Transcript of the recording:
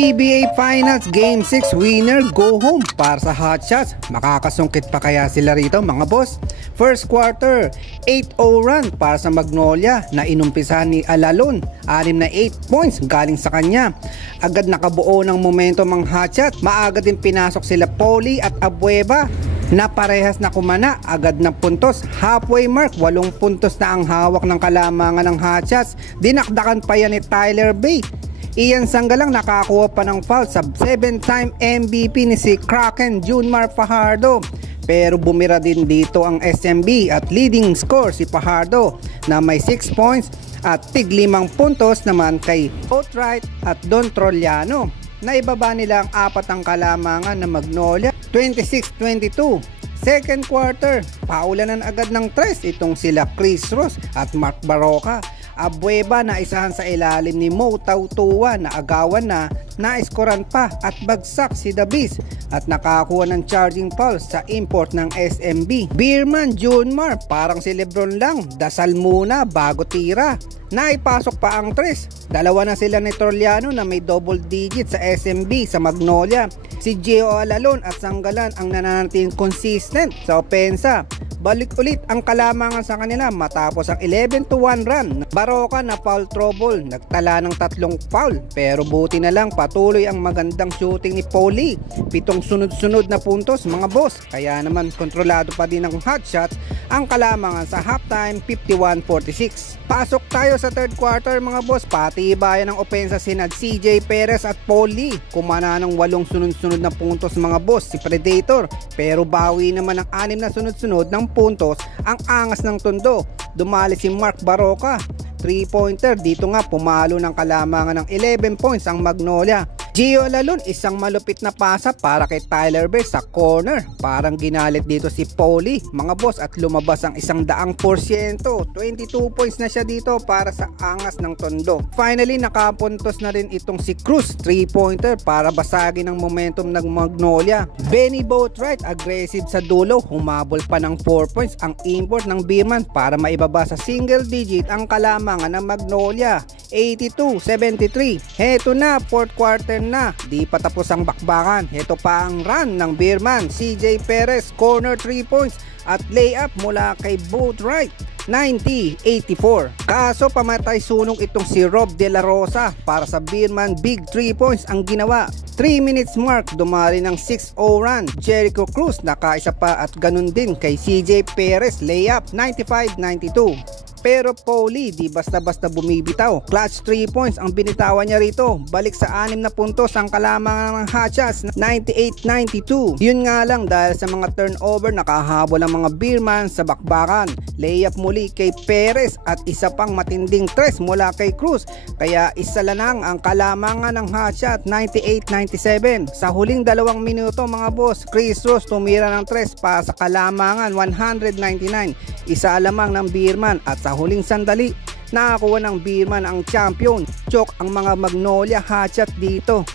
PBA Finals Game 6 winner go home para sa Hotshots. Makakasungkit pa kaya sila rito mga boss? First quarter, 8-0 run para sa Magnolia na inumpisahan ni Alalon. 6 na 8 points galing sa kanya. Agad nakabuo ng momentum ang Hotshots. Maaga din pinasok sila Poly at Abueva na parehas na kumana agad ng puntos. Halfway mark, 8 puntos na ang hawak ng kalamangan ng Hotshots. Dinakdakan pa yan ni Tyler Bay. Ian Sanggalang nakakuha pa ng foul sa 7-time MVP ni si Kraken Junmar Fajardo. Pero bumira din dito ang SMB at leading score si Fajardo na may 6 points at tig 5 puntos naman kay Boatwright at Don Trollano. Naibaba nila ang 4 ang kalamangan na Magnolia, 26-22. Second quarter, paulanan agad ng 3 itong sila Chris Ross at Mark Baroka. Abueva na isahan sa ilalim ni Mo Tautua na agawan na naiskoran pa at bagsak si The Beast at nakakuha ng charging foul sa import ng SMB. Beerman Junmar parang si Lebron lang, dasal muna bago tira. Naipasok pa ang 3. Dalawa na sila ni Trollano na may double digit sa SMB sa Magnolia. Si Gio Alalon at Sanggalan ang nananatiling consistent sa opensa. Balik ulit ang kalamangan sa kanila matapos ang 11-1 run. Baroka na foul trouble, nagtala ng 3 foul pero buti na lang patuloy ang magandang shooting ni Poly. 7 sunod-sunod na puntos mga boss, kaya naman kontrolado pa din ng Hotshots ang kalamangan sa halftime 51-46. Pasok tayo sa third quarter mga boss, patibayan ng opensa sina CJ Perez at Poly. Kumana ng 8 sunod-sunod na puntos mga boss si Predator, pero bawi naman ang 6 na sunod-sunod ng puntos ang angas ng Tondo. Dumali si Mark Baroka, 3-pointer. Dito nga pumalo ng kalamangan ng 11 points ang Magnolia. Gio Alalon, isang malupit na pasa para kay Tyler Bay sa corner. Parang ginalit dito si Poly mga boss at lumabas ang 100%. 22 points na siya dito para sa angas ng Tondo. Finally nakapuntos na rin itong si Cruz, 3-pointer para basagin ang momentum ng Magnolia. Benny Boatwright aggressive sa dulo, humabol pa ng 4 points ang import ng Beerman para maibaba sa single digit ang kalamangan ng Magnolia. 82-73. Heto na, fourth quarter na, di pa tapos ang bakbakan. Heto pa ang run ng Beerman. CJ Perez corner 3 points at layup mula kay Boatwright, 90-84. Kaso pamatay sunog itong si Rob De La Rosa para sa Beerman. Big 3 points ang ginawa. 3 minutes mark, dumali ng 6-0 run. Jericho Cruz nakaisa pa at ganun din kay CJ Perez, layup 95-92. Pero Poly di basta-basta bumibitaw. Clutch 3 points ang binitawan niya rito. Balik sa 6 na puntos ang kalamangan ng Hotshots, 98-92. Yun nga lang, dahil sa mga turnover nakahabol ang mga Beerman sa bakbakan. Layup muli kay Perez at isa pang matinding 3 mula kay Cruz. Kaya isa lang ang kalamangan ng Hotshots, 98-97. Sa huling 2 minuto mga boss, Chris Ross tumira ng 3 para sa kalamangan, 199. Isa lamang ng Beerman at sa huling sandali nakakuha ng Beerman ang champion. Chok ang mga Magnolia Hotshots dito.